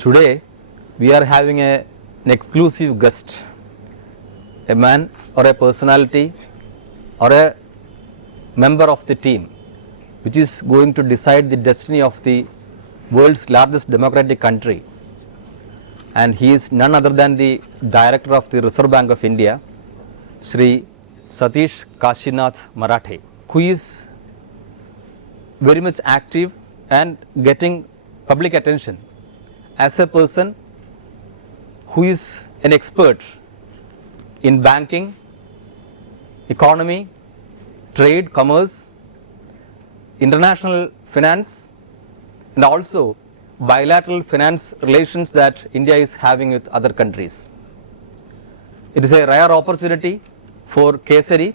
Today we are having an exclusive guest, a man or a personality or a member of the team which is going to decide the destiny of the world's largest democratic country, and he is none other than the Director of the Reserve Bank of India, Shri Satish Kashinath Marathe, who is very much active and getting public attention as a person who is an expert in banking, economy, trade, commerce, international finance, and also bilateral finance relations that India is having with other countries. It is a rare opportunity for Kesari,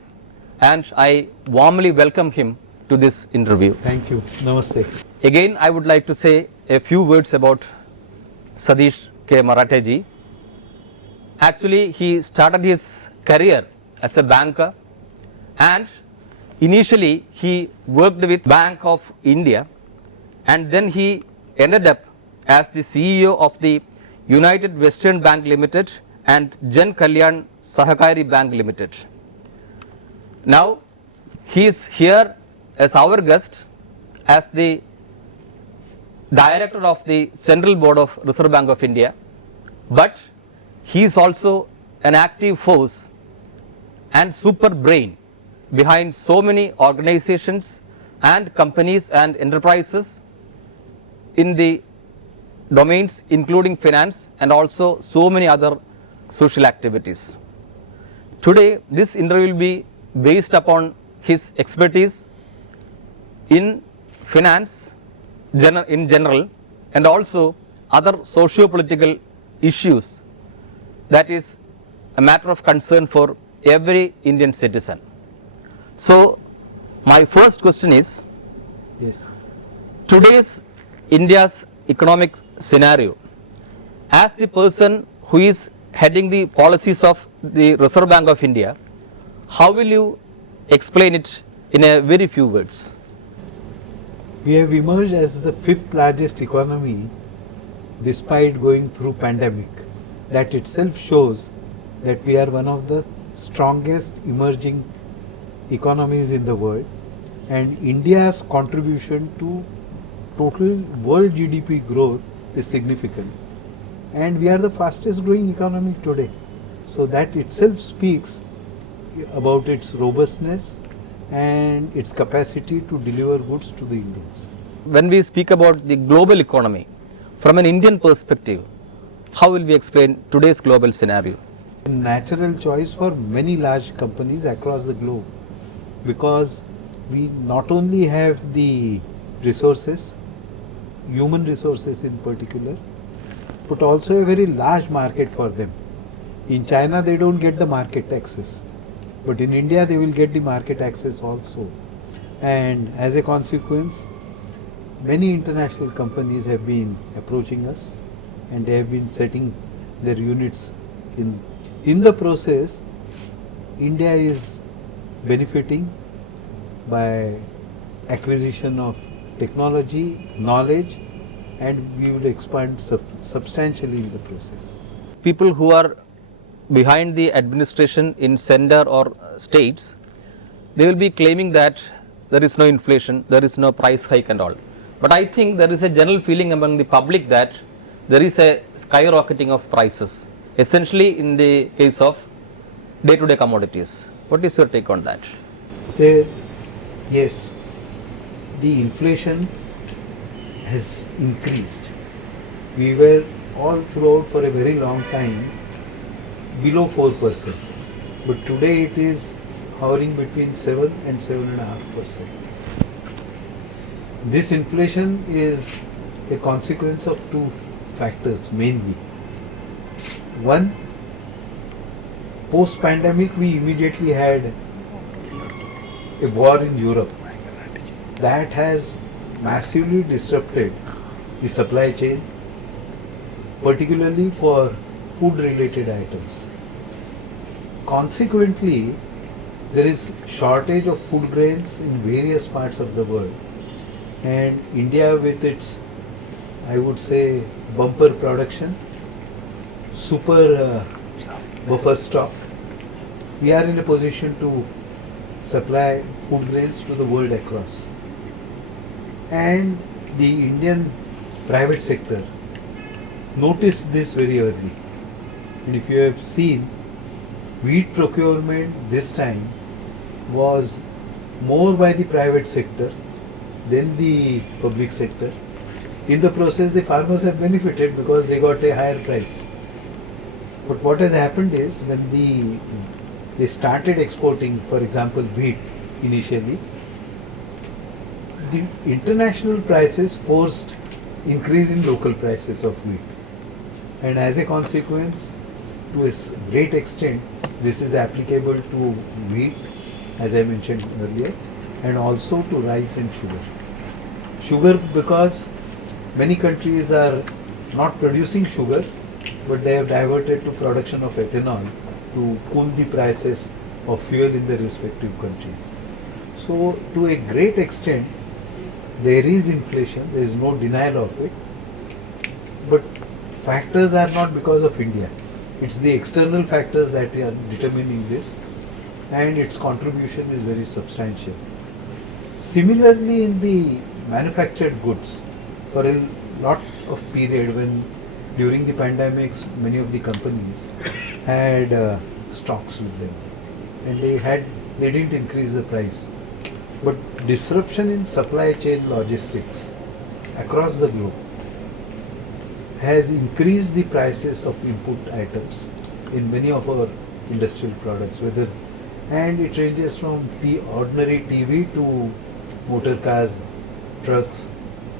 and I warmly welcome him to this interview. Thank you. Namaste. Again, I would like to say a few words about Satish K. Marathe ji. Actually, he started his career as a banker, and initially he worked with Bank of India, and then he ended up as the CEO of the United Western Bank Limited and Jan Kalyan Sahakari Bank Limited. Now he is here as our guest as the Director of the Central Board of Reserve Bank of India, but he is also an active force and super brain behind so many organizations and companies and enterprises in the domains including finance and also so many other social activities. Today this interview will be based upon his expertise in finance in general and also other socio-political issues that is a matter of concern for every Indian citizen. So my first question is, Yes. today's India's economic scenario, as the person who is heading the policies of the Reserve Bank of India, how will you explain it in a very few words? We have emerged as the fifth largest economy despite going through pandemic. That itself shows that we are one of the strongest emerging economies in the world, and India's contribution to total world GDP growth is significant, and we are the fastest growing economy today. So that itself speaks about its robustness and its capacity to deliver goods to the Indians. When we speak about the global economy, from an Indian perspective, how will we explain today's global scenario? Natural choice for many large companies across the globe, because we not only have the resources, human resources in particular, but also a very large market for them. In China they don't get the market access, but in India they will get the market access also, and as a consequence many international companies have been approaching us and they have been setting their units in the process. India is benefiting by acquisition of technology, knowledge, and we will expand substantially in the process. People who are behind the administration in center or states, they will be claiming that there is no inflation, there is no price hike and all. But I think there is a general feeling among the public that there is a skyrocketing of prices, essentially in the case of day-to-day commodities. What is your take on that? Yes, the inflation has increased. We were all throughout for a very long time below 4%, but today it is hovering between 7 and 7.5%. This inflation is a consequence of two factors mainly. One, post-pandemic we immediately had a war in Europe. That has massively disrupted the supply chain, particularly for food related items. Consequently, there is shortage of food grains in various parts of the world, and India with its I would say, bumper production, super buffer stock. We are in a position to supply food grains to the world across. And the Indian private sector noticed this very early. And if you have seen, wheat procurement this time was more by the private sector than the public sector. In the process, the farmers have benefited because they got a higher price. But what has happened is when they started exporting, for example, wheat initially, the international prices forced increase in local prices of wheat. And as a consequence, to a great extent, this is applicable to wheat, as I mentioned earlier, and also to rice and sugar. Sugar, because many countries are not producing sugar, but they have diverted to production of ethanol to cool the prices of fuel in the respective countries. So, to a great extent, there is inflation, there is no denial of it, but factors are not because of India. It's the external factors that are determining this, and its contribution is very substantial. Similarly, in the manufactured goods, for a lot of period when during the pandemics many of the companies had stocks with them, and they didn't increase the price. But disruption in supply chain logistics across the globe has increased the prices of input items in many of our industrial products, and it ranges from the ordinary TV to motor cars, trucks,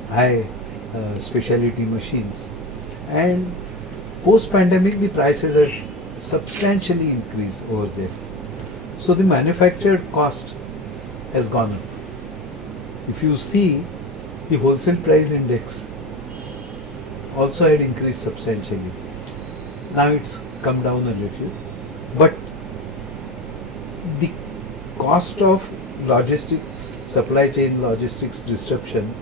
high specialty machines. And post-pandemic, the prices have substantially increased over there. So the manufactured cost has gone up. If you see, the wholesale price index also had increased substantially. Now it's come down a little, but the cost of logistics, supply chain logistics disruption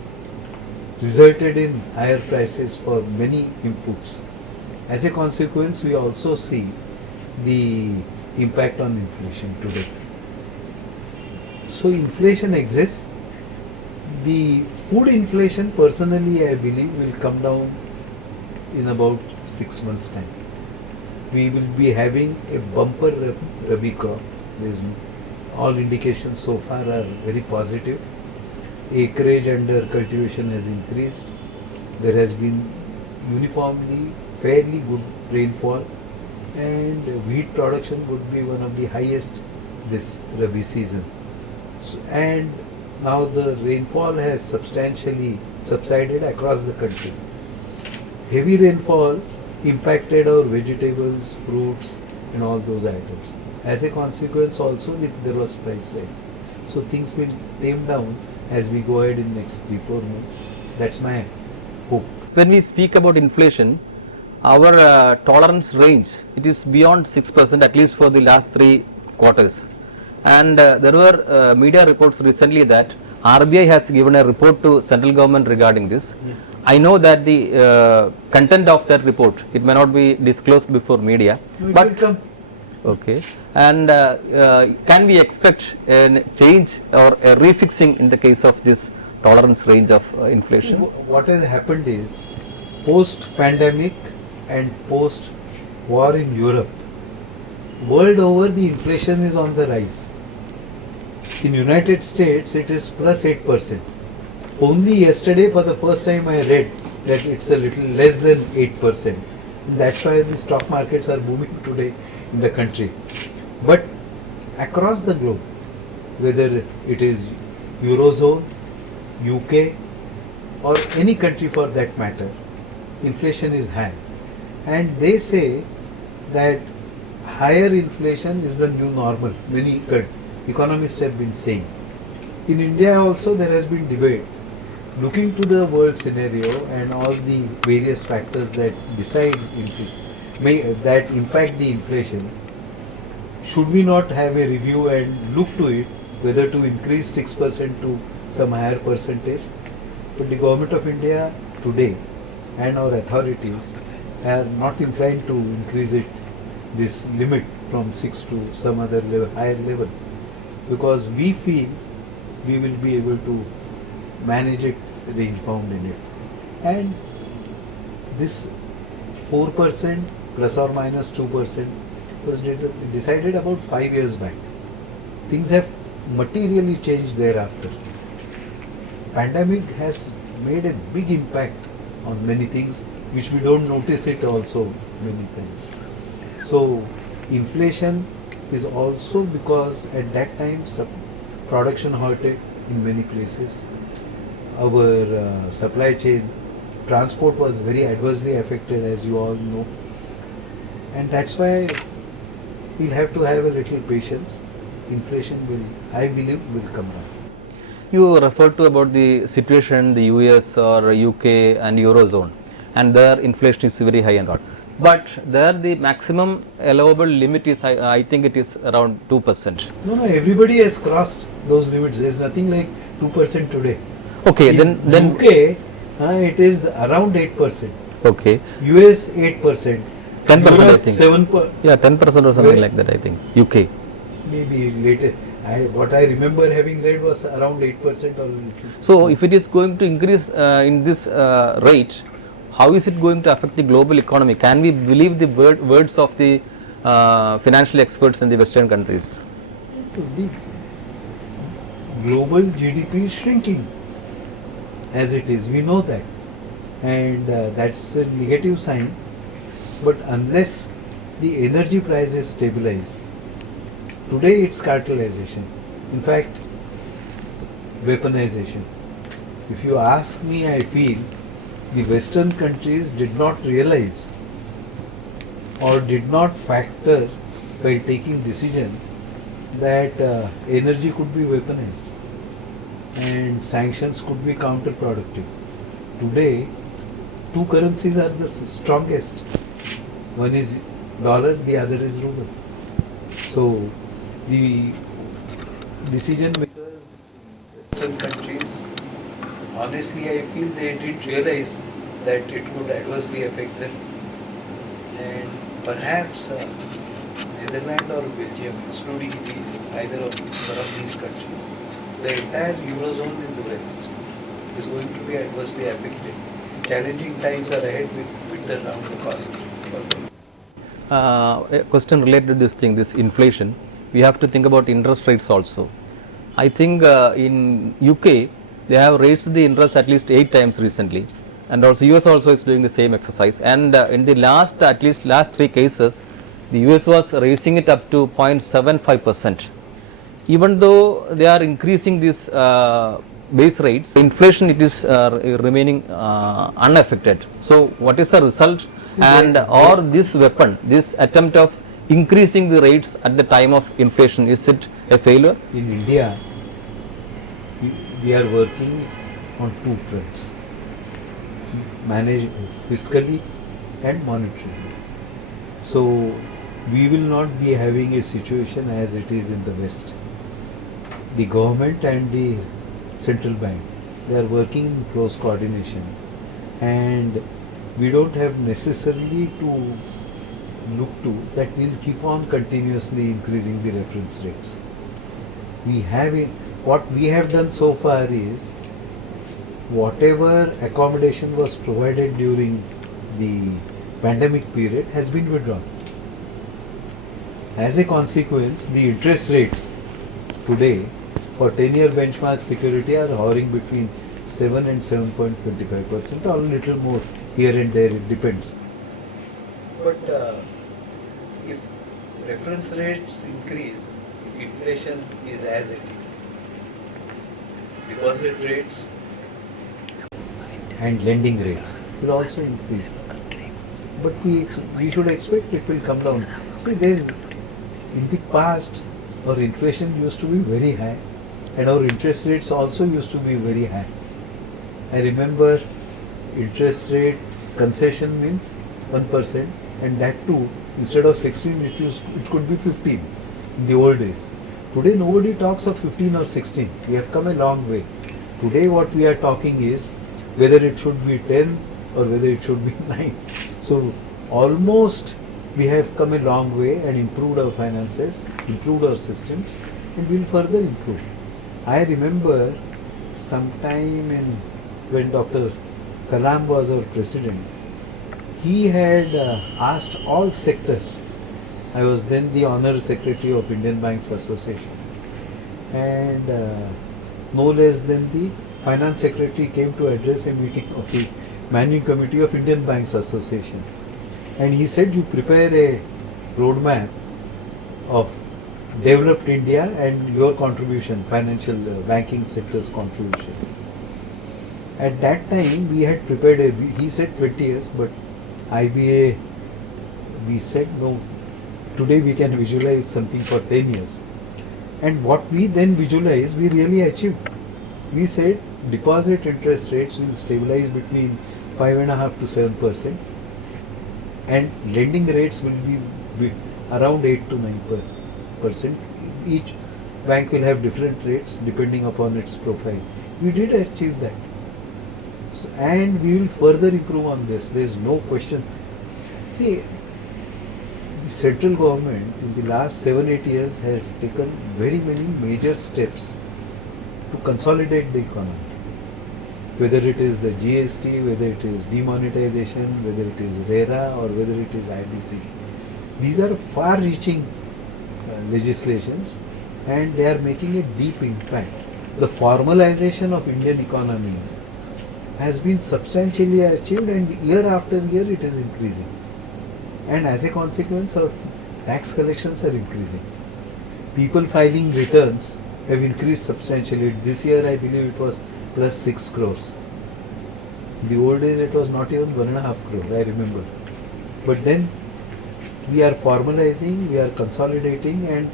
resulted in higher prices for many inputs. As a consequence, we also see the impact on inflation today. So inflation exists. The food inflation, personally, I believe, will come down in about 6 months' time. We will be having a bumper Rabi crop. All indications so far are very positive. Acreage under cultivation has increased. There has been uniformly fairly good rainfall, and wheat production would be one of the highest this Rabi season. So, and now the rainfall has substantially subsided across the country. Heavy rainfall impacted our vegetables, fruits, and all those items. As a consequence, also there was price rise. So things will tame down as we go ahead in next 3-4 months. That's my hope. When we speak about inflation, our tolerance range, it is beyond 6%, at least for the last 3 quarters. And there were media reports recently that RBI has given a report to central government regarding this. Yeah. I know that the content of that report, it may not be disclosed before media, It but will come. okay. And can we expect a change or a refixing in the case of this tolerance range of inflation? See, what has happened is, post-pandemic and post-war in Europe, world over the inflation is on the rise. In United States, it is plus 8%. Only yesterday, for the first time, I read that it's a little less than 8%. And that's why the stock markets are booming today in the country. But across the globe, whether it is Eurozone, UK, or any country for that matter, inflation is high. And they say that higher inflation is the new normal. Many economists have been saying. In India also there has been debate. Looking to the world scenario and all the various factors that that impact the inflation, should we not have a review and look to it whether to increase 6% to some higher percentage? But the government of India today and our authorities are not inclined to increase it, this limit from 6 to some other level, higher level, because we feel we will be able to manage it range bound in it. And this 4% plus or minus 2% was decided about 5 years back. Things have materially changed thereafter. Pandemic has made a big impact on many things which we don't notice it also many times. So inflation is also because at that time production halted in many places. Our supply chain, transport was very adversely affected, as you all know, and that's why we'll have to have a little patience. Inflation will, I believe, will come down. You referred to about the situation in the US or UK and Eurozone, and there inflation is very high and all. But there the maximum allowable limit is, I think it is around 2%. No, everybody has crossed those limits. There's nothing like 2% today. Okay, in then UK, it is around 8%. okay, US 8%. 10% I Europe think. 7%. Yeah, 10% or something like that, I think. UK. Maybe later. What I remember having read was around 8% or little. So if it is going to increase in this rate, how is it going to affect the global economy? Can we believe the words of the financial experts in the Western countries? The global GDP is shrinking as it is. We know that, and that's a negative sign. But unless the energy prices stabilize, today it's cartelization. In fact, weaponization. If you ask me, I feel the Western countries did not realize or did not factor while taking decision that energy could be weaponized and sanctions could be counterproductive. Today, two currencies are the strongest. One is dollar, the other is ruble. So the decision makers in Western countries, honestly, I feel they didn't realize that it would adversely affect them. And perhaps Netherlands or Belgium, excluding either of one of these countries, the entire Eurozone in the West is going to be adversely affected. Challenging times are ahead with winter round the corner. A question related to this thing, this inflation, we have to think about interest rates also. I think in UK, they have raised the interest at least 8 times recently, and also US also is doing the same exercise. And in the last 3 cases, the US was raising it up to 0.75%. Even though they are increasing this base rates, inflation it is remaining unaffected. So what is the result? And or this weapon, this attempt of increasing the rates at the time of inflation, is it a failure? In India, we are working on two fronts: manage fiscally and monetarily. So we will not be having a situation as it is in the West. The government and the central bank, they are working in close coordination, and we don't have necessarily to look to that we'll keep on continuously increasing the reference rates. What we have done so far is whatever accommodation was provided during the pandemic period has been withdrawn. As a consequence, the interest rates today for 10-year benchmark security are hovering between 7 and 7.25%, or a little more here and there, it depends. But if reference rates increase, if inflation is as it is, deposit rates and lending rates will also increase. But we should expect it will come down. See, in the past, our inflation used to be very high, and our interest rates also used to be very high. I remember interest rate concession means 1%, and that too, instead of 16, it could be 15 in the old days. Today nobody talks of 15 or 16. We have come a long way. Today what we are talking is whether it should be 10 or whether it should be 9. So almost we have come a long way and improved our finances, improved our systems, and will further improve. I remember sometime when Dr. Kalam was our president, he had asked all sectors. I was then the Honorary Secretary of Indian Banks Association, and no less than the Finance Secretary came to address a meeting of the Managing Committee of Indian Banks Association, and he said, you prepare a roadmap of developed India and your contribution, financial banking sector's contribution. At that time we had prepared he said 20 years, but IBA, we said no, today we can visualize something for 10 years. And what we then visualized, we really achieved. We said deposit interest rates will stabilize between 5.5% to 7%, and lending rates will be around 8 to 9%. Each bank will have different rates depending upon its profile. We did achieve that. So, and we will further improve on this. There is no question. See, the central government in the last 7-8 years has taken very many major steps to consolidate the economy. Whether it is the GST, whether it is demonetization, whether it is RERA, or whether it is IBC. These are far-reaching legislations, and they are making a deep impact. The formalization of Indian economy has been substantially achieved, and year after year it is increasing. And as a consequence, our tax collections are increasing. People filing returns have increased substantially. This year I believe it was plus 6 crores. In the old days it was not even 1.5 crore, I remember. But then we are formalizing, we are consolidating, and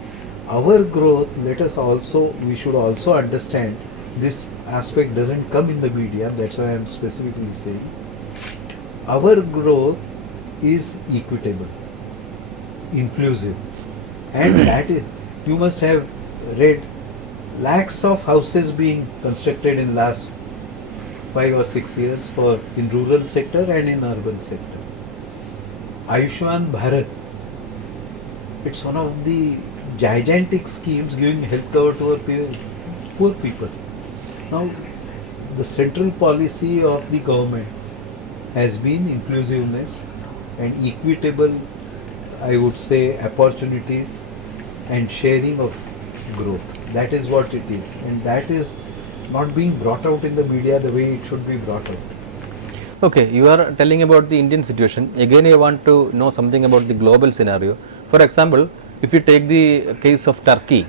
our growth, we should also understand, this aspect doesn't come in the media, that's why I am specifically saying, our growth is equitable, inclusive, and that is, you must have read lakhs of houses being constructed in last 5 or 6 years in rural sector and in urban sector. Ayushman Bharat, it's one of the gigantic schemes giving health cover to our poor people. Now, the central policy of the government has been inclusiveness and equitable, I would say, opportunities and sharing of growth. That is what it is, and that is not being brought out in the media the way it should be brought out. Okay, you are telling about the Indian situation. Again, I want to know something about the global scenario. For example, if you take the case of Turkey,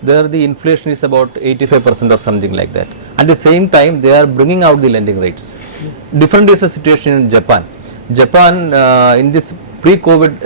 there the inflation is about 85% or something like that. At the same time, they are bringing out the lending rates. Different is the situation in Japan. Japan, in this pre-COVID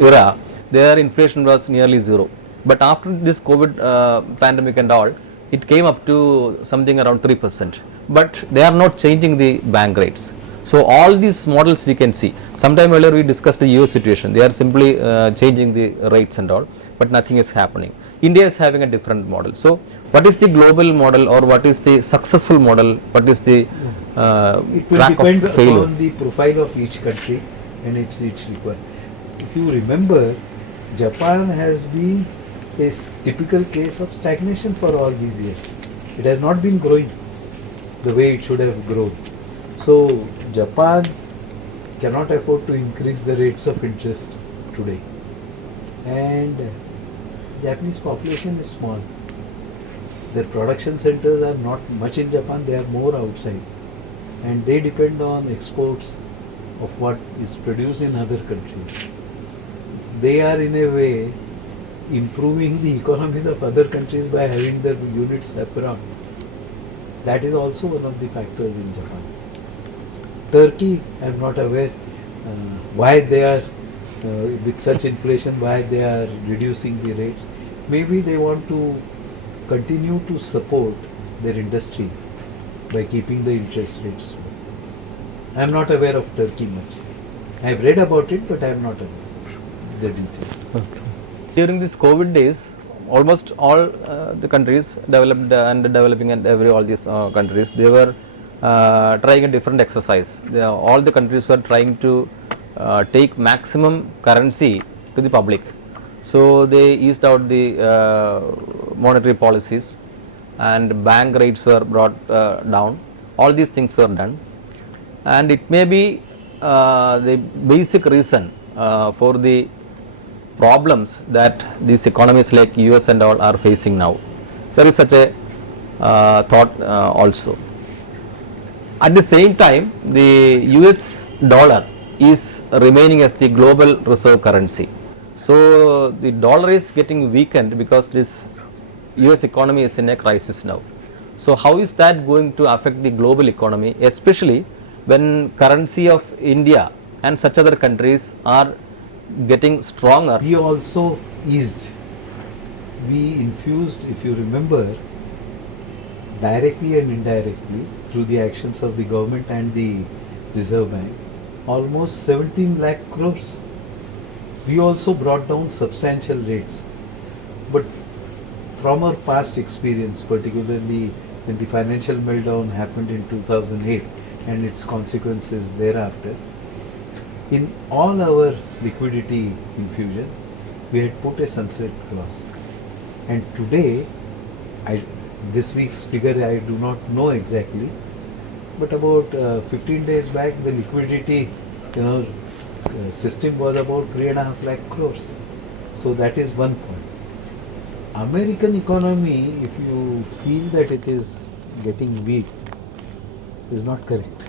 era, their inflation was nearly zero. But after this COVID pandemic and all, it came up to something around 3%. But they are not changing the bank rates. So all these models we can see. Sometime earlier we discussed the US situation. They are simply changing the rates and all, but nothing is happening. India is having a different model. So what is the global model, or what is the successful model? What is the it will depend upon the profile of each country and its requirement. If you remember, Japan has been a typical case of stagnation for all these years. It has not been growing the way it should have grown. So Japan cannot afford to increase the rates of interest today. And Japanese population is small. Their production centers are not much in Japan, they are more outside. And they depend on exports of what is produced in other countries. They are in a way improving the economies of other countries by having their units abroad. That is also one of the factors in Japan. Turkey, I am not aware why they are with such inflation, why they are reducing the rates. Maybe they want to continue to support their industry by keeping the interest rates low. I am not aware of Turkey much. I have read about it, but I am not aware of the details. Okay. During these COVID days, almost all the countries developed and developing, and all these countries, they were trying a different exercise. All the countries were trying to take maximum currency to the public. So they eased out the monetary policies and bank rates were brought down. All these things were done, and it may be the basic reason for the problems that these economies like US and all are facing now. There is such a thought also. At the same time, the US dollar is remaining as the global reserve currency. So the dollar is getting weakened because this US economy is in a crisis now. So how is that going to affect the global economy, especially when currency of India and such other countries are getting stronger? We also eased. We infused, if you remember, directly and indirectly through the actions of the government and the Reserve Bank, almost 17 lakh crores. We also brought down substantial rates. But from our past experience, particularly when the financial meltdown happened in 2008 and its consequences thereafter, in all our liquidity infusion, we had put a sunset clause. And today, this week's figure I do not know exactly, but about 15 days back, the liquidity, system was about 3.5 lakh crores. So that is one point. American economy, if you feel that it is getting weak, is not correct.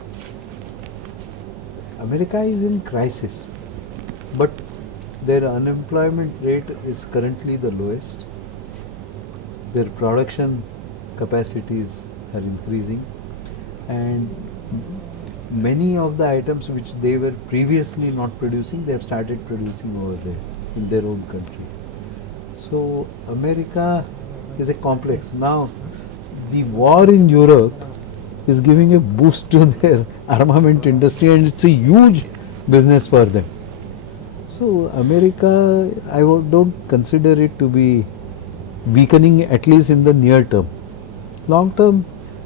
America is in crisis, but their unemployment rate is currently the lowest. Their production capacities are increasing, and many of the items which they were previously not producing, they have started producing over there in their own country. So America is a complex. Now the war in Europe is giving a boost to their armament industry, and it's a huge business for them. So America, I don't consider it to be weakening, at least in the near term. Long term,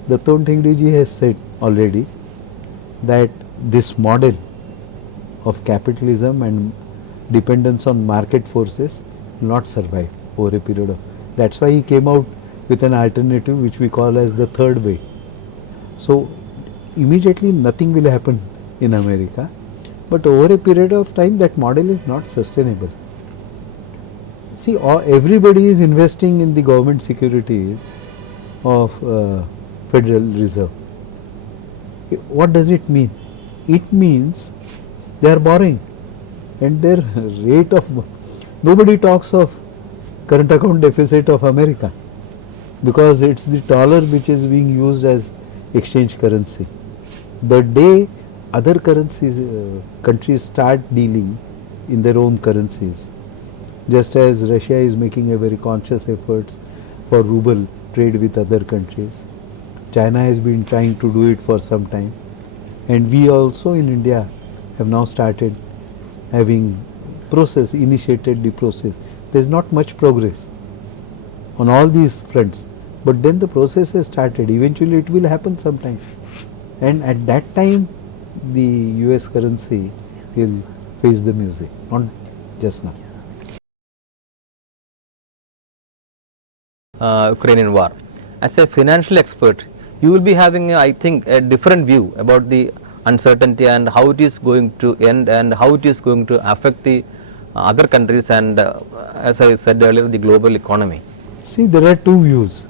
Dattone Thengdi ji has said already that this model of capitalism and dependence on market forces will not survive over a period of. That's why he came out with an alternative which we call as the third way. So immediately nothing will happen in America, but over a period of time that model is not sustainable. See, everybody is investing in the government securities of Federal Reserve. What does it mean? It means they are borrowing, and their rate of, nobody talks of current account deficit of America because it's the dollar which is being used as exchange currency. The day other currencies, countries start dealing in their own currencies, just as Russia is making a very conscious efforts for ruble trade with other countries, China has been trying to do it for some time, and we also in India have now started having initiated the process. There is not much progress on all these fronts, but then the process has started. Eventually it will happen sometime, and at that time the US currency will face the music, not just now. Ukrainian war. As a financial expert, you will be having, I think, a different view about the uncertainty and how it is going to end and how it is going to affect the other countries and, as I said earlier, the global economy. See, there are two views.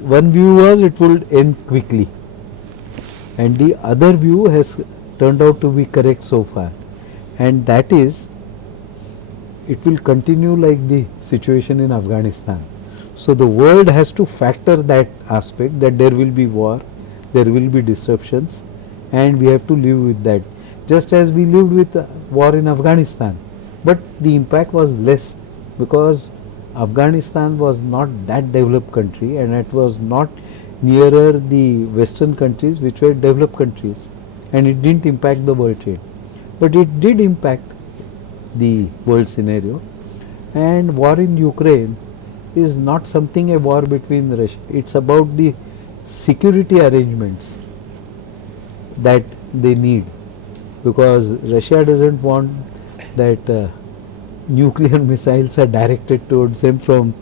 One view was it would end quickly, and the other view has turned out to be correct so far, and that is it will continue like the situation in Afghanistan. So the world has to factor that aspect, that there will be war, there will be disruptions, and we have to live with that, just as we lived with war in Afghanistan. But the impact was less because Afghanistan was not that developed country, and it was not nearer the Western countries which were developed countries, and it didn't impact the world trade. But it did impact the world scenario, and war in Ukraine is not something a war between Russia. It's about the security arrangements that they need, because Russia doesn't want that nuclear missiles are directed towards them from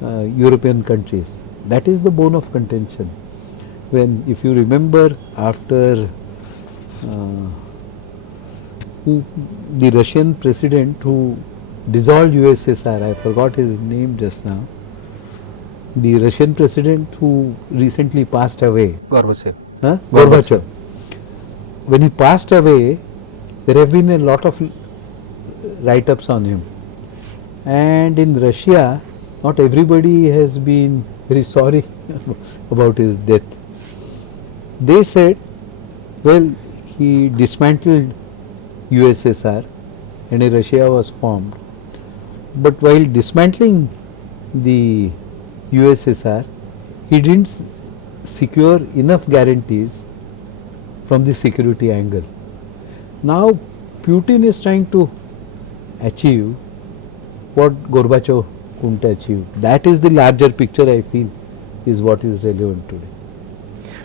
European countries. That is the bone of contention. When, if you remember, after the Russian president who dissolved USSR, I forgot his name just now, the Russian president who recently passed away, Gorbachev. Gorbachev. When he passed away, there have been a lot of write-ups on him. And in Russia, not everybody has been very sorry about his death. They said, well, he dismantled USSR and a Russia was formed. But while dismantling the USSR, he didn't secure enough guarantees from the security angle. Now Putin is trying to achieve what Gorbachev couldn't achieve. That is the larger picture, I feel, is what is relevant today.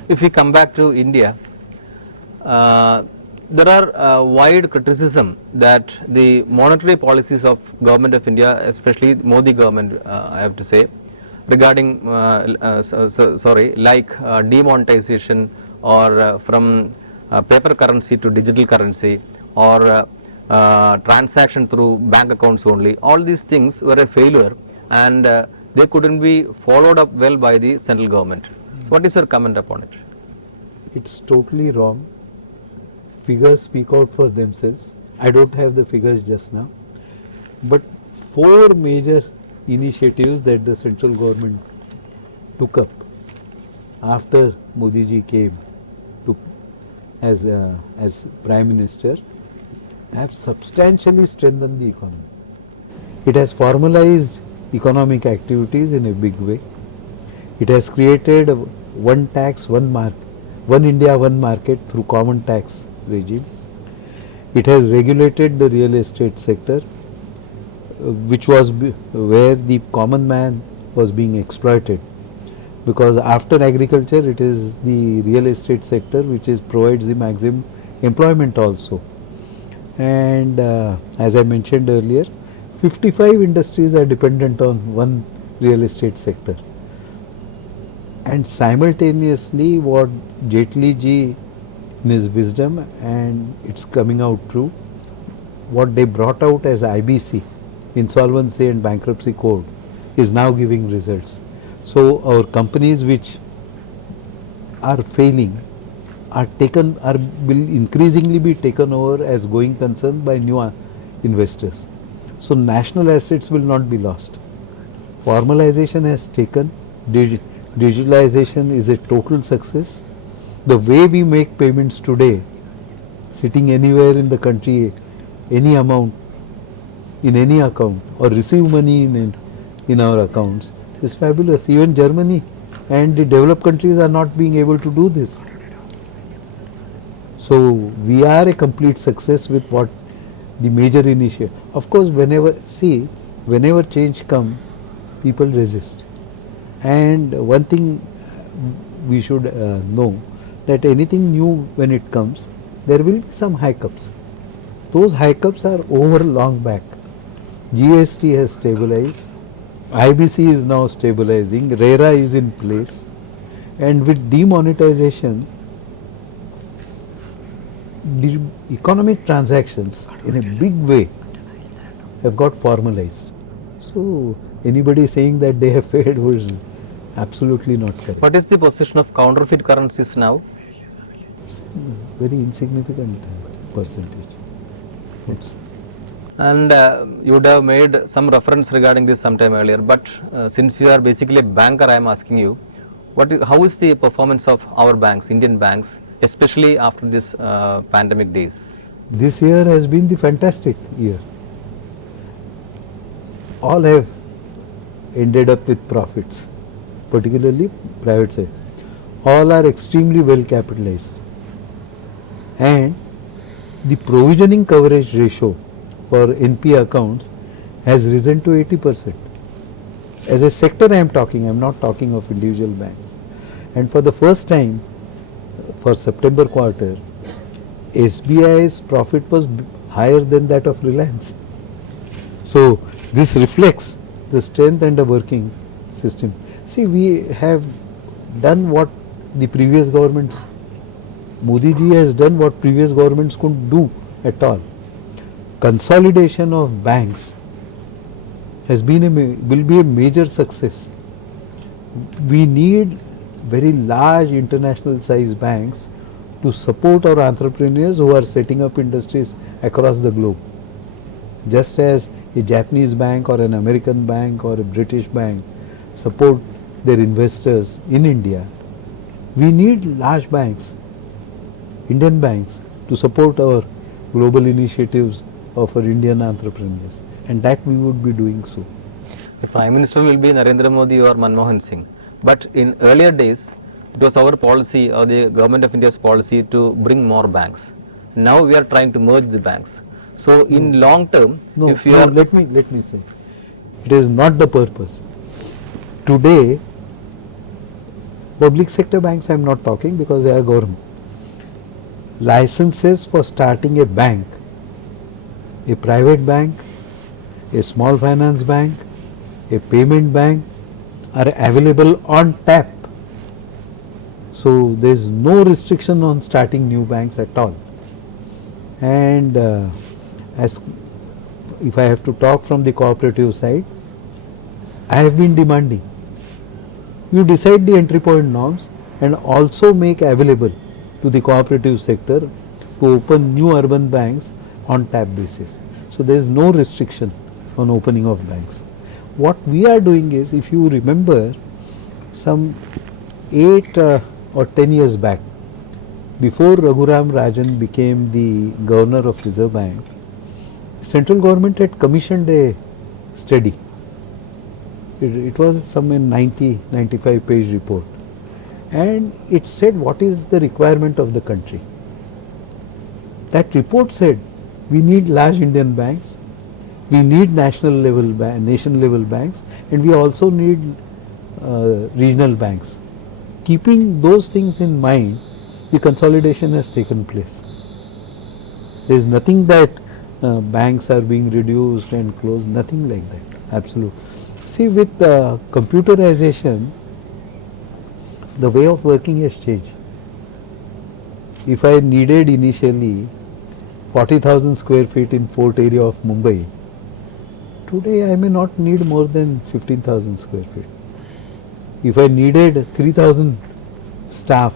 If we come back to India, there are wide criticism that the monetary policies of government of India, especially Modi government, I have to say, regarding like demonetization or from paper currency to digital currency, or transaction through bank accounts only, all these things were a failure, and they couldn't be followed up well by the central government. So what is your comment upon it? It's totally wrong. Figures speak out for themselves. I don't have the figures just now, but 4 major initiatives that the central government took up after Modi ji came to as Prime Minister have substantially strengthened the economy. It has formalized economic activities in a big way. It has created one tax, one India, one market through common tax regime. It has regulated the real estate sector, which was where the common man was being exploited, because after agriculture it is the real estate sector which provides the maximum employment also. And as I mentioned earlier, 55 industries are dependent on one real estate sector. And simultaneously, what Jaitley ji, in his wisdom, and it's coming out true, what they brought out as IBC, Insolvency and Bankruptcy Code, is now giving results. So our companies which are failing will increasingly be taken over as going concern by new investors. So national assets will not be lost. Formalization has taken, digitalization is a total success. The way we make payments today, sitting anywhere in the country, any amount in any account, or receive money in our accounts, is fabulous. Even Germany and the developed countries are not being able to do this. So we are a complete success with what the major initiative. Of course, whenever change comes, people resist. And one thing we should know, that anything new when it comes, there will be some hiccups. Those hiccups are over long back. GST has stabilized, IBC is now stabilizing, RERA is in place, and with demonetization, the economic transactions in a big way have got formalized. So anybody saying that they have failed was absolutely not correct. What is the position of counterfeit currencies now? It's very insignificant percentage. It's And you would have made some reference regarding this sometime earlier, but since you are basically a banker, I am asking you, how is the performance of our banks, Indian banks, especially after this pandemic days? This year has been the fantastic year. All have ended up with profits, particularly private sector. All are extremely well capitalized, and the provisioning coverage ratio for NP accounts has risen to 80%. As a sector I am not talking of individual banks. And for the first time, for September quarter, SBI's profit was higher than that of Reliance. So this reflects the strength and the working system. See, we have done what the previous governments, Modi ji has done what previous governments couldn't do at all. Consolidation of banks has been will be a major success. We need very large international size banks to support our entrepreneurs who are setting up industries across the globe. Just as a Japanese bank or an American bank or a British bank support their investors in India, we need large banks, Indian banks, to support our global initiatives of our Indian entrepreneurs, and that we would be doing so. The Prime Minister will be Narendra Modi or Manmohan Singh. But in earlier days, it was our policy or the Government of India's policy to bring more banks. Now we are trying to merge the banks. So in long term, if you are... Let me say, it is not the purpose. Today, public sector banks I am not talking because they are government. Licenses for starting a bank, a private bank, a small finance bank, a payment bank are available on tap. So there is no restriction on starting new banks at all. And as if I have to talk from the cooperative side, I have been demanding you decide the entry point norms and also make available to the cooperative sector to open new urban banks on tap basis. So there is no restriction on opening of banks. What we are doing is, if you remember, some 8 or 10 years back, before Raghuram Rajan became the governor of Reserve Bank, central government had commissioned a study. It was some 95 page report, and it said what is the requirement of the country. That report said we need large Indian banks, we need nation level banks, and we also need regional banks. Keeping those things in mind, the consolidation has taken place. There is nothing that banks are being reduced and closed, nothing like that, absolutely. See, with computerization, the way of working has changed. If I needed initially 40,000 square feet in Fort area of Mumbai, today I may not need more than 15,000 square feet. If I needed 3,000 staff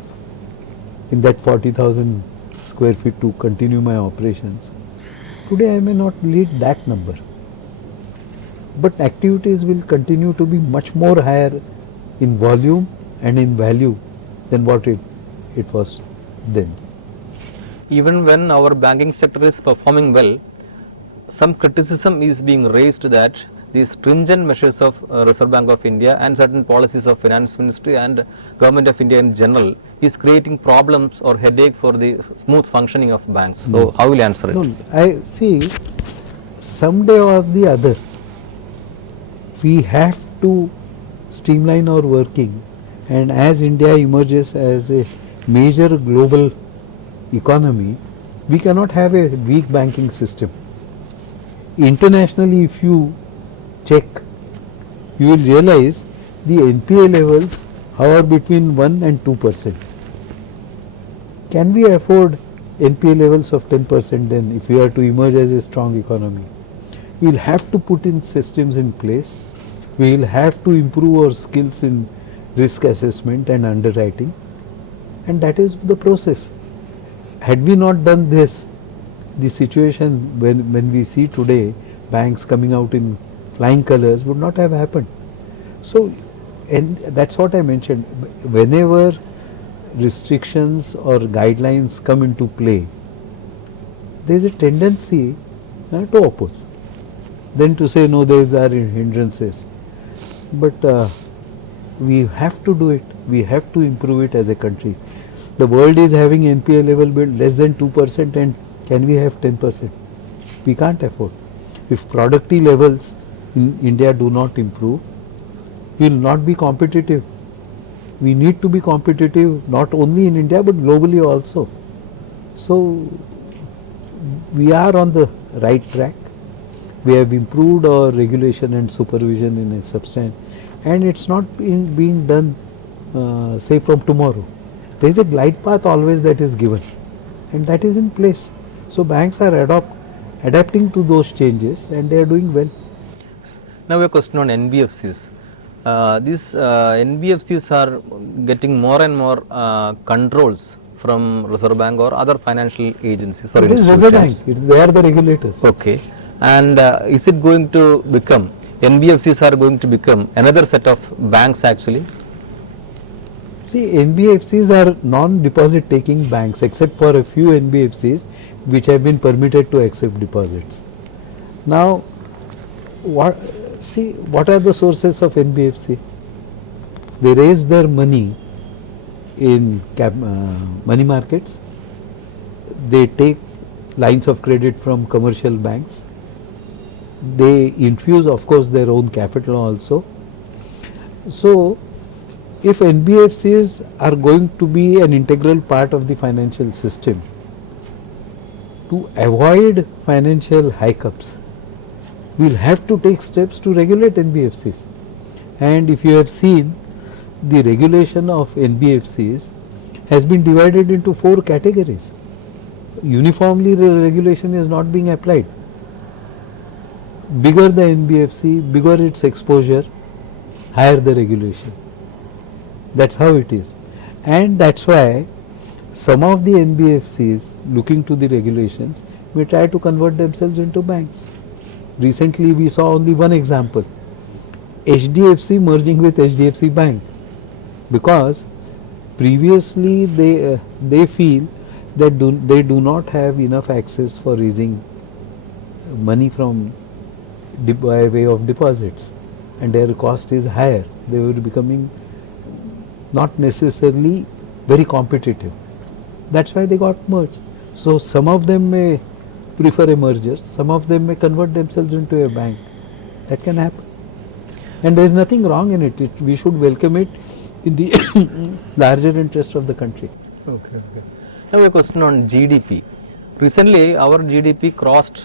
in that 40,000 square feet to continue my operations, today I may not need that number. But activities will continue to be much more higher in volume and in value than what it was then. Even when our banking sector is performing well, some criticism is being raised that the stringent measures of Reserve Bank of India and certain policies of Finance Ministry and Government of India in general is creating problems or headache for the smooth functioning of banks. So how will you answer it? No, I see, someday or the other, we have to streamline our working, and as India emerges as a major global economy, we cannot have a weak banking system. Internationally, if you check, you will realize the NPA levels hover between 1 and 2%. Can we afford NPA levels of 10% then if we are to emerge as a strong economy? We will have to put in systems in place. We will have to improve our skills in risk assessment and underwriting, and that is the process. Had we not done this, the situation when we see today banks coming out in flying colors would not have happened. So, and that's what I mentioned, whenever restrictions or guidelines come into play, there is a tendency to oppose, then to say no, these are hindrances. But we have to do it, we have to improve it as a country. The world is having NPA level less than 2%, and can we have 10%? We can't afford. If productivity levels in India do not improve, we will not be competitive. We need to be competitive not only in India but globally also. So we are on the right track. We have improved our regulation and supervision in a substance, and it's not being done say from tomorrow. There is a glide path always that is given, and that is in place. So banks are adapting to those changes, and they are doing well. Now a question on NBFCs. These NBFCs are getting more and more controls from Reserve Bank or other financial agencies or It is institutions. Reserve Bank. They are the regulators. Okay. And is it going to become, NBFCs are going to become another set of banks actually? See, NBFCs are non-deposit taking banks, except for a few NBFCs which have been permitted to accept deposits. Now, what are the sources of NBFC? They raise their money in money markets. They take lines of credit from commercial banks. They infuse, of course, their own capital also. So, if NBFCs are going to be an integral part of the financial system, to avoid financial hiccups, we will have to take steps to regulate NBFCs. And if you have seen, the regulation of NBFCs has been divided into 4 categories. Uniformly, the regulation is not being applied. Bigger the NBFC, bigger its exposure, higher the regulation. That's how it is. And that's why some of the NBFCs looking to the regulations may try to convert themselves into banks. Recently we saw only one example, HDFC merging with HDFC Bank, because previously they feel that they do not have enough access for raising money from by way of deposits, and their cost is higher. They were becoming not necessarily very competitive. That's why they got merged. So some of them may prefer a merger, some of them may convert themselves into a bank. That can happen. And there is nothing wrong in it. We should welcome it in the larger interest of the country. Okay. Now a question on GDP. Recently our GDP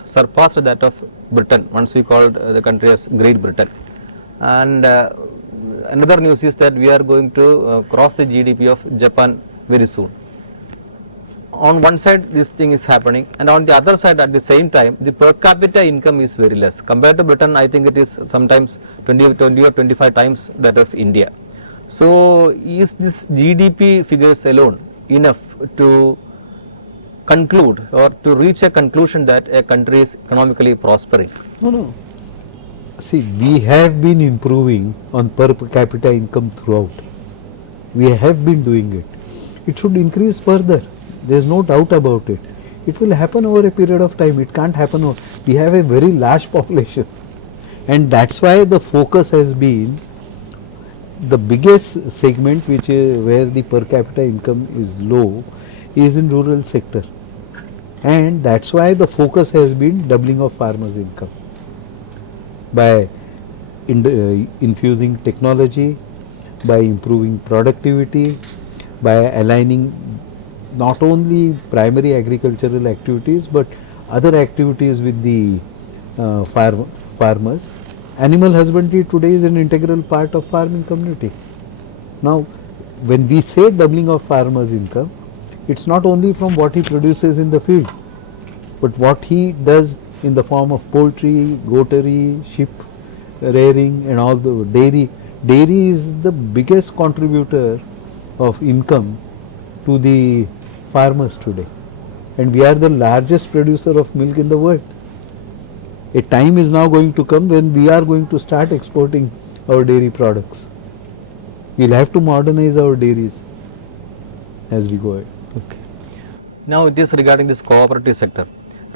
surpassed that of Britain. Once we called the country as Great Britain. And another news is that we are going to cross the GDP of Japan very soon. On one side this thing is happening, and on the other side at the same time the per capita income is very less. Compared to Britain, I think it is sometimes 20 or 25 times that of India. So is this GDP figures alone enough to conclude or to reach a conclusion that a country is economically prospering? No. See, we have been improving on per capita income throughout. We have been doing it. It should increase further. There is no doubt about it. It will happen over a period of time. It can't happen. We have a very large population, and that's why the focus has been the biggest segment, which is where the per capita income is low, is in rural sector, and that's why the focus has been doubling of farmers' income by infusing technology, by improving productivity, by aligning not only primary agricultural activities but other activities with the farmers. Animal husbandry today is an integral part of farming community. Now, when we say doubling of farmers' income, it's not only from what he produces in the field, but what he does in the form of poultry, goatery, sheep rearing, and all the dairy. Dairy is the biggest contributor of income to the farmers today, and we are the largest producer of milk in the world. A time is now going to come when we are going to start exporting our dairy products. We will have to modernize our dairies as we go ahead. Okay. Now it is regarding this cooperative sector.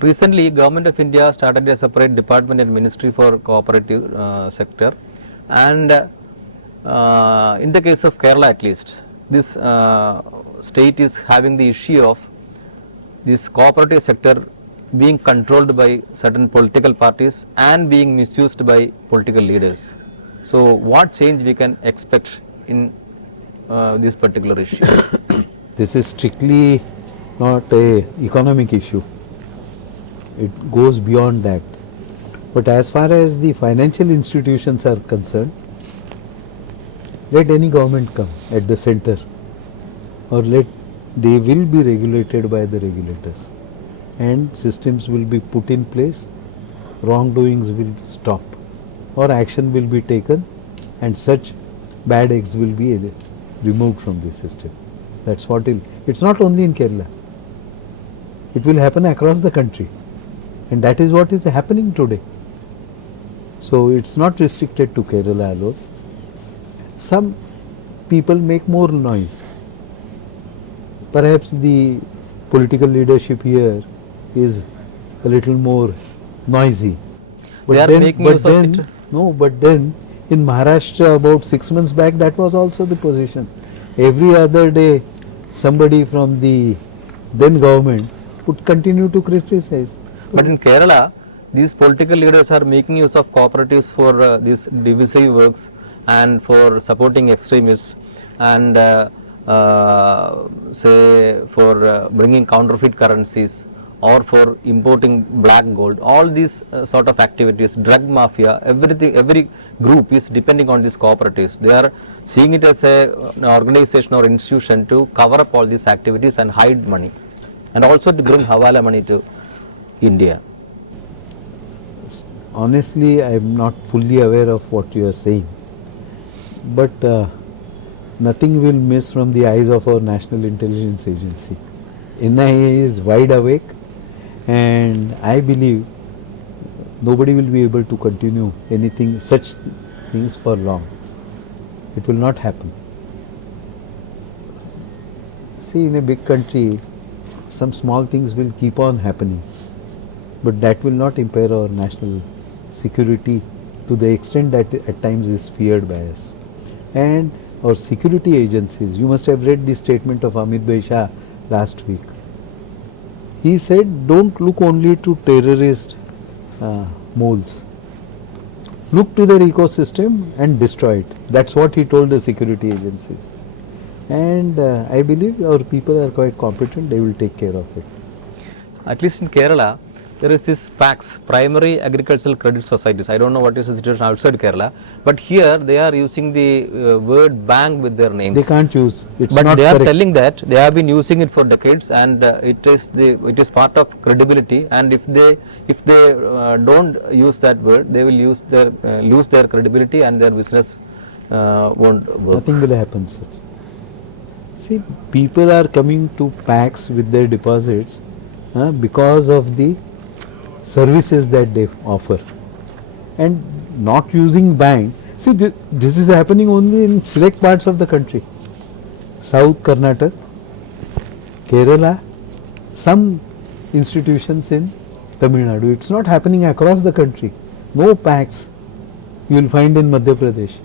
Recently, Government of India started a separate department and ministry for cooperative sector, and in the case of Kerala at least, this state is having the issue of this cooperative sector being controlled by certain political parties and being misused by political leaders. So what change we can expect in this particular issue? This is strictly not a economic issue. it goes beyond that. But as far as the financial institutions are concerned, let any government come at the center, or they will be regulated by the regulators, and systems will be put in place, wrongdoings will stop, or action will be taken, and such bad eggs will be removed from the system. That's what it's not only in Kerala. It will happen across the country, and that is what is happening today. So it's not restricted to Kerala alone. Some people make more noise. Perhaps the political leadership here is a little more noisy. But They are then, making but use of then, it. no, but then in Maharashtra about 6 months back, that was also the position. Every other day, somebody from the then government would continue to criticize. But in Kerala, these political leaders are making use of cooperatives for these divisive works and for supporting extremists, and say for bringing counterfeit currencies or for importing black gold. All these sort of activities, drug mafia, everything, every group is depending on these cooperatives. They are seeing it as an organization or institution to cover up all these activities and hide money, and also to bring hawala money to India. Honestly, I am not fully aware of what you are saying, but nothing will miss from the eyes of our National Intelligence Agency. NIA is wide awake, and I believe nobody will be able to continue anything, such things for long. It will not happen. See, in a big country, some small things will keep on happening, but that will not impair our national security to the extent that at times is feared by us. And our security agencies, you must have read the statement of Amit Bhai Shah last week. He said, don't look only to terrorist moles. Look to their ecosystem and destroy it. That's what he told the security agencies. And I believe our people are quite competent, they will take care of it. At least in Kerala, there is this PACS, Primary Agricultural Credit Societies. I don't know what is the situation outside Kerala, but here they are using the word bank with their names. They can't use. It's But not they are correct. telling that they have been using it for decades, and it is part of credibility. And if they don't use that word, they will lose their credibility, and their business won't work. Nothing will happen, sir. See, people are coming to PACS with their deposits because of the services that they offer, and not using bank. See, this is happening only in select parts of the country. South Karnataka, Kerala, some institutions in Tamil Nadu. It's not happening across the country. No PACS you will find in Madhya Pradesh,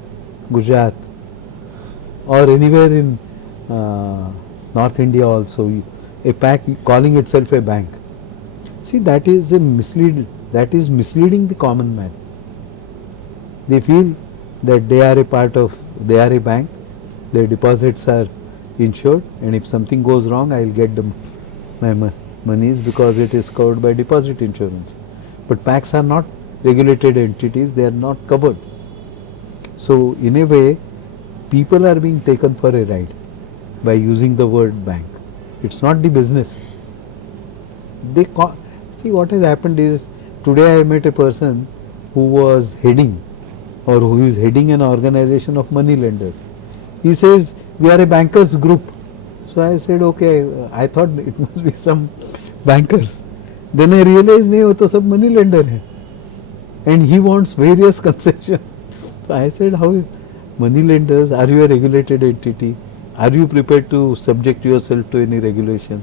Gujarat, or anywhere in North India also. A PAC calling itself a bank. See, that is misleading the common man. They feel that they are a bank, their deposits are insured, and if something goes wrong, I will get my monies because it is covered by deposit insurance. But PACs are not regulated entities, they are not covered. So in a way, people are being taken for a ride by using the word bank. It's not the business. See, what has happened is, today I met a person who was heading or who is heading an organization of money lenders. He says, we are a bankers group. So I said, okay, I thought it must be some bankers. Then I realized, no, it is a money lender hai. And he wants various concessions. So I said, how money lenders, are you a regulated entity? Are you prepared to subject yourself to any regulation?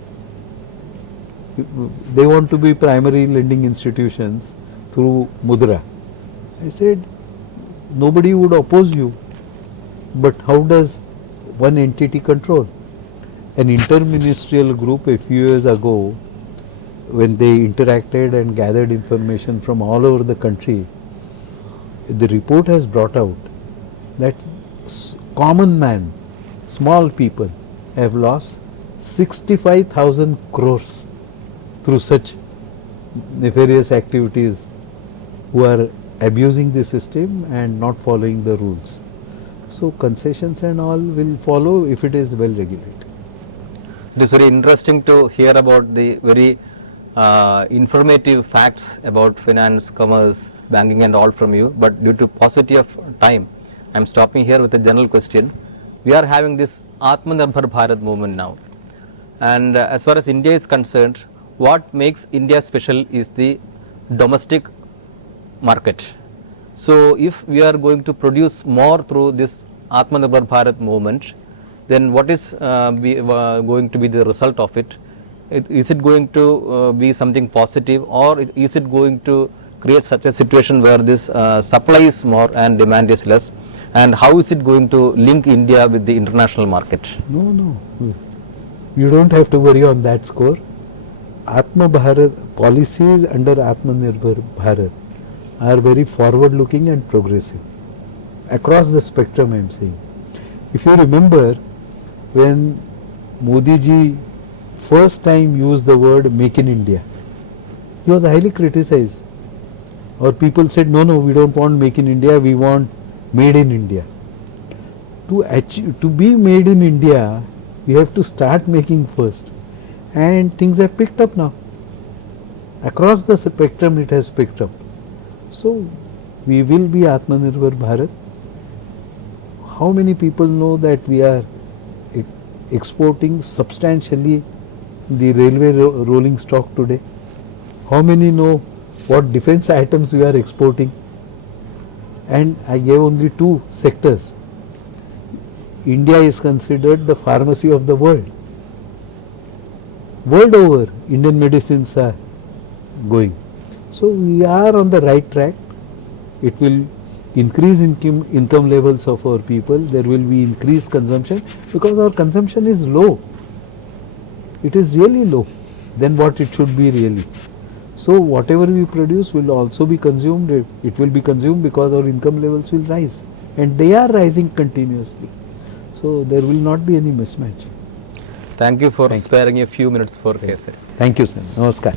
They want to be primary lending institutions through Mudra. I said, nobody would oppose you, but how does one entity control? An interministerial group a few years ago, when they interacted and gathered information from all over the country, the report has brought out that common man, small people have lost 65,000 crores through such nefarious activities, who are abusing the system and not following the rules. So concessions and all will follow if it is well regulated. It is very interesting to hear about the very informative facts about finance, commerce, banking and all from you, but due to paucity of time, I am stopping here with a general question. We are having this Atmanirbhar Bharat movement now, and as far as India is concerned, what makes India special is the domestic market. So if we are going to produce more through this Atmanirbhar Bharat movement, then what is going to be the result of it? Is it going to be something positive, or is it going to create such a situation where this supply is more and demand is less, and how is it going to link India with the international market? No, you don't have to worry on that score. Atma Bharat policies under Atmanirbhar Bharat are very forward looking and progressive across the spectrum, I am saying. If you remember, when Modi ji first time used the word make in India, he was highly criticized, or people said no, we don't want make in India, we want made in India. To be made in India, we have to start making first, and things have picked up now. Across the spectrum it has picked up. So we will be Atmanirbhar Bharat. How many people know that we are exporting substantially the railway rolling stock today? How many know what defense items we are exporting? And I gave only two sectors. India is considered the pharmacy of the world. World over, Indian medicines are going. So we are on the right track. It will increase income levels of our people. There will be increased consumption, because our consumption is low. It is really low than what it should be really. So whatever we produce will also be consumed. It will be consumed because our income levels will rise, and they are rising continuously. So there will not be any mismatch. Thank you for sparing a few minutes for Kesari. Thank you, sir. Namaskar.